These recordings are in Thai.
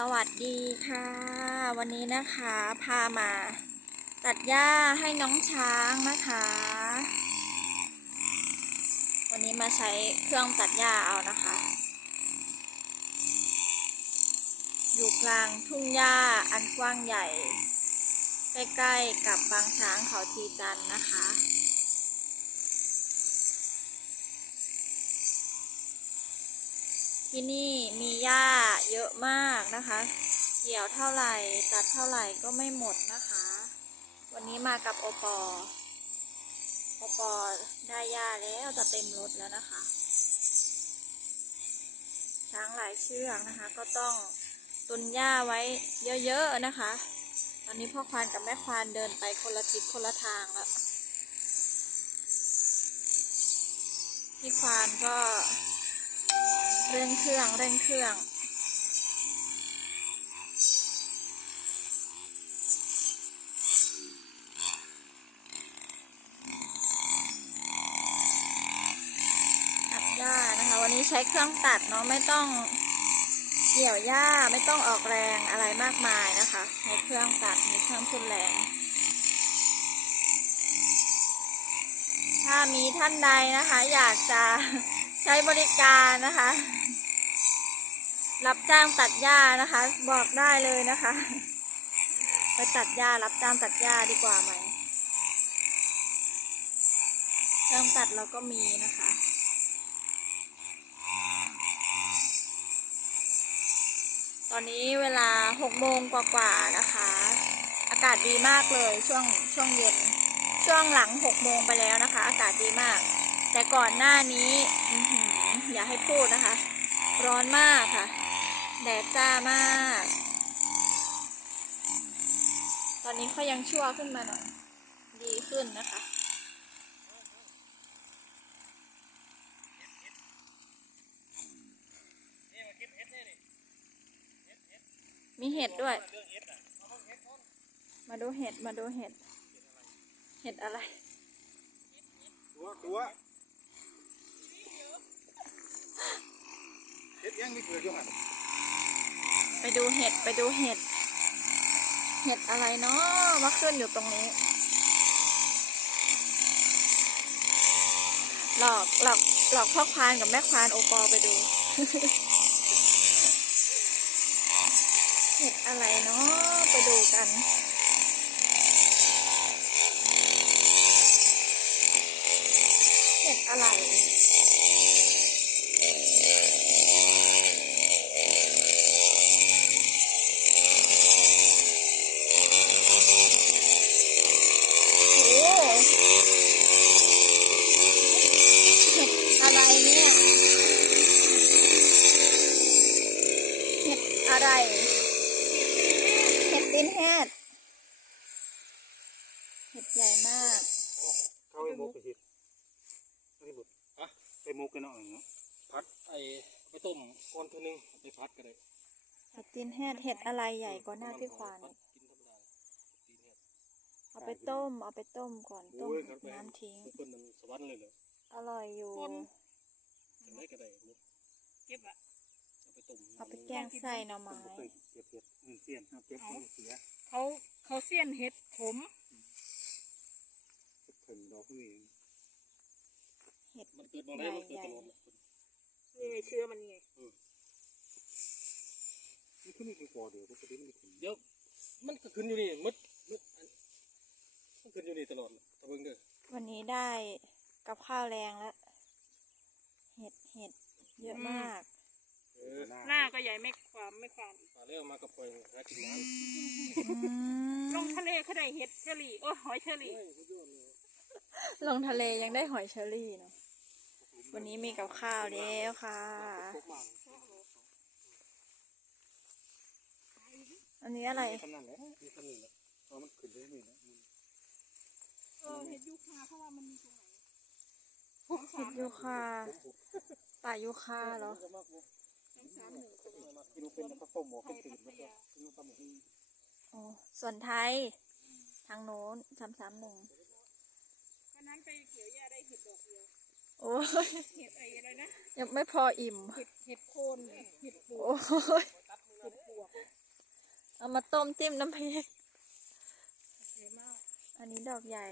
สวัสดีค่ะ วันนี้นะคะพามาตัดหญ้าให้น้องช้างนะคะ วันนี้มาใช้เครื่องตัดหญ้าเอานะคะ อยู่กลางทุ่งหญ้าอันกว้างใหญ่ ใกล้ๆกับบางช้างเขาชีจันนะคะที่นี่มีหญ้าเยอะมาากนะคะ เกี่ยวเท่าไหร่ตัดเท่าไหร่ก็ไม่หมดนะคะ วันนี้มากับโอปอโอปอได้หญ้าแล้วจะเต็มรถแล้วนะคะ ช้างหลายเชือกนะคะ ก็ต้องตุนหญ้าไว้เยอะๆนะคะ ตอนนี้พ่อควานกับแม่ควานเดินไปคนละทิศคนละทางแล้วพี่ควานก็เร่งเครื่องเร่งเครื่อง ตัดหญ้านะคะ วันนี้ใช้เครื่องตัดเนาะไม่ต้องเกี่ยวหญ้าไม่ต้องออกแรงอะไรมากมายนะคะ ในเครื่องตัดมีเครื่องทุนแรง ถ้ามีท่านใดนะคะ อยากจะใช้บริการนะคะ รับจ้างตัดหญ้านะคะ บอกได้เลยนะคะ ไปตัดหญ้ารับจ้างตัดหญ้าดีกว่าไหมเครื่องตัดเราก็มีนะคะ ตอนนี้เวลาหกโมงกว่าๆนะคะ อากาศดีมากเลยช่วงช่วงเย็น ช่วงหลังหกโมงไปแล้วนะคะ อากาศดีมาก แต่ก่อนหน้านี้อย่าให้พูดนะคะ ร้อนมากค่ะ แดดจ้ามาก ตอนนี้เขายังชั่วขึ้นมาหน่อย ดีขึ้นนะคะ มีเห็ดด้วย มาดูเห็ดมาดูเห็ด เห็ดอะไรตัวตัวเฮ็ดยังมีเกลืออยู่หันไปดูเห็ดไปดูเห็ด เห็ดอะไรเนาะมาขึ้นอยู่ตรงนี้ หลอกหลอกหลอกพ่อควานกับแม่ควานโอปอไปดูเห็ด เห็ดอะไร โอ้เห็ดอะไรเนี่ย เห็ดอะไร เห็ดตีนแฮดเห็ดใหญ่มากเข้าไปมุกไปเฮ็ดไม่บุดอะไปมุกกันเนาะเนาะพัดไอ้ไปต้มก้อนเท่านึงไปพัดก็ได้เห็ดตีนแฮดเห็ดอะไรใหญ่กว่าหน้าพี่ควานอีกกินธรรมดาตีนเห็ดเอาไปต้ม เอาไปต้มก่อนต้มโอ้ยครับไปน้ำทิ้งเพิ่นมันสวรรค์เลยเหรออร่อยอยู่จังไรก็ได้มุกเก็บอะเอาไปต้มเอาไปแกงไส้หน่อไม้ผมเคยเก็บเห็ดอืมเสียนครับเก็บเสียเขาเขาเสี้ยนเห็ดขม เพิ่งดอกนี่เห็ดมันเกิดบางได้มันเกิดตลอดแหละนี่ไงเชื้อมันไงนี่คือนี่คือปอเดียวก็จะได้ไม่ถึงเดี๋ยวมันก็ขึ้นอยู่นี่มดมดอันมันขึ้นอยู่นี่ตลอดแหละตะเบิงเด้อวันนี้ได้กับข้าวแรงแล้วเห็ดเห็ดเยอะมาก เออหน้าก็ใหญ่ไม่ความไม่ความปลาเลี้ยวมากับปล่อยหากินน้อืมลงทะเลเขาได้เห็ดเชอรี่โอ้ยหอยเชอำรี่เฮ้ยสุดยอดเลย ลงทะเลยังได้หอยเชอรี่เนาะวันนี้มีกับข้าวแล้วค่ะตกมากอันนี้อะไรขนาดแหละมีขมิ้นแหละเพราะมันขึ้นได้ไม่นะเออเห็ดยูคาเพราะว่ามันมีตรงไหนเห็ดยูคาป่ายูคาเหรอมันก็มากบ่สองสามหนึ่งตรงไหนกินเป็นข้าวต้มหมูไทเป็นยตื่พันทแล้วก็ยากินตำหมูอ๋อส่วนไทย ทางโน้นสามสามหนึ่งวั นนั้นไปเกี่ยวหญ้าได้เห็ดดอกเดียวโอ้ยเห็ดไอ้อะไรนะยังไม่พออิ่ม เห็ดเห็ดโคนเห็ดปวโอ้กยเห็ดปวกเอามาต้มจิ้มน้ำพริกเยอะมากอันนี้ดอกใหญ่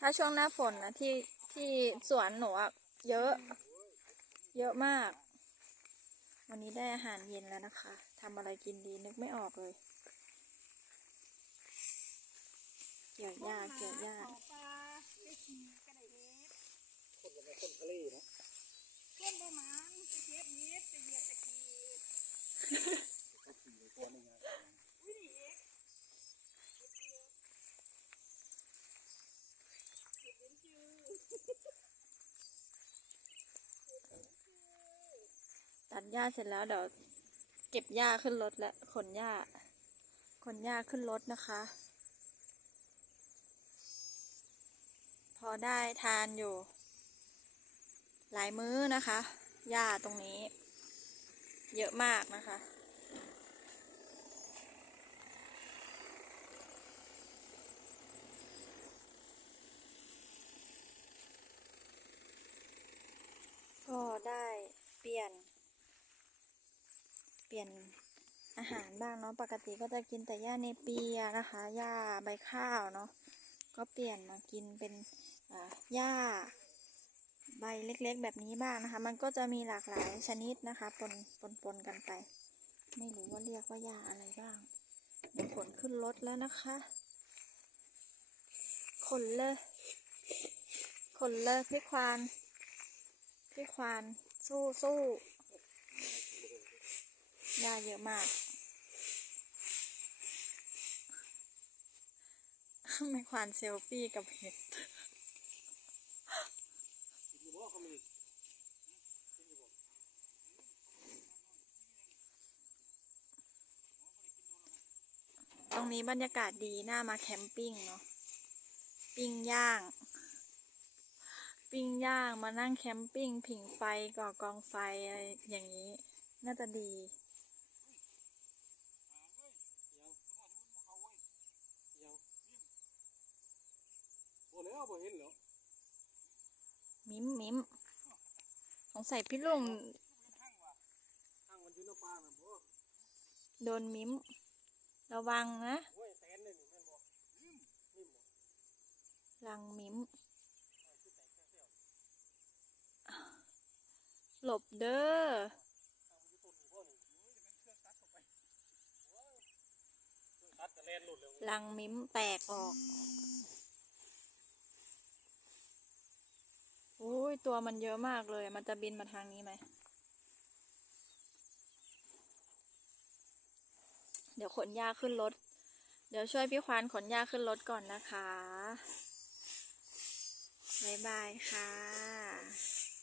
ถ้าช่วงหน้าฝนนะที่ที่สวนหนูอะเยอะ เยอะมาก วันนี้ได้อาหารเย็นแล้วนะคะทำอะไรกินดีนึกไม่ออกเลย เกี่ยวหญ้าเกี่ยวหญ้า ขอปลาได้ขี่กระไดเฮ็ด คนละคนทะเลนะต้นได้มั้งจะเก็บเฮ็ดจะเหยียดตะกี้อุ้ยนี่เอกเก็บเย็นจืตัดหญ้าเสร็จแล้วเดี๋ยวเก็บหญ้าขึ้นรถและขนหญ้าขนหญ้าขึ้นรถนะคะ พอได้ทานอยู่ หลายมื้อนะคะหญ้าตรงนี้ เยอะมากนะคะ ก็ได้เปลี่ยน เปลี่ยนอาหารบ้างเนาะปกติก็จะกินแต่หญ้าเนเปียนะคะหญ้าใบข้าวเนาะก็เปลี่ยนมากินเป็นหญ้า ใบเล็กๆ แบบนี้บ้างนะคะ มันก็จะมีหลากหลายชนิดนะคะปนปนปนกันไป ไม่รู้ว่าเรียกว่าหญ้าอะไรบ้าง เดี๋ยวขนขึ้นรถแล้วนะคะขนเลยขนเลยพี่ควานพี่ควานสู้สู้ยาเยอะมากไม่ควานเซลฟี่กับเห็ด กินอยู่บ่เขามีกินอยู่บ่ ตรงนี้บรรยากาศดีน่ามาแคมปิ้งเนาะ ปิ้งย่าง ปิ้งย่างมานั่งแคมปิ้ง ผิงไฟก่อกองไฟอะไรอย่างนี้ น่าจะดี มิมมิมสงสัยพี่ลุงโดนมิ้ม ระวังนะโอ้ยแตนเลยนี่แม่นบ่นิ่มบ่รังมิ้มหลบเด้อตัดกระแลนหลุดแล้วรังมิ้มแตกออกอุ้ย ตัวมันเยอะมากเลย มันจะบินมาทางนี้ไหม เดี๋ยวขนหญ้าขึ้นรถ เดี๋ยวช่วยพี่ควานขนหญ้าขึ้นรถก่อนนะคะ บ๊ายบายค่ะ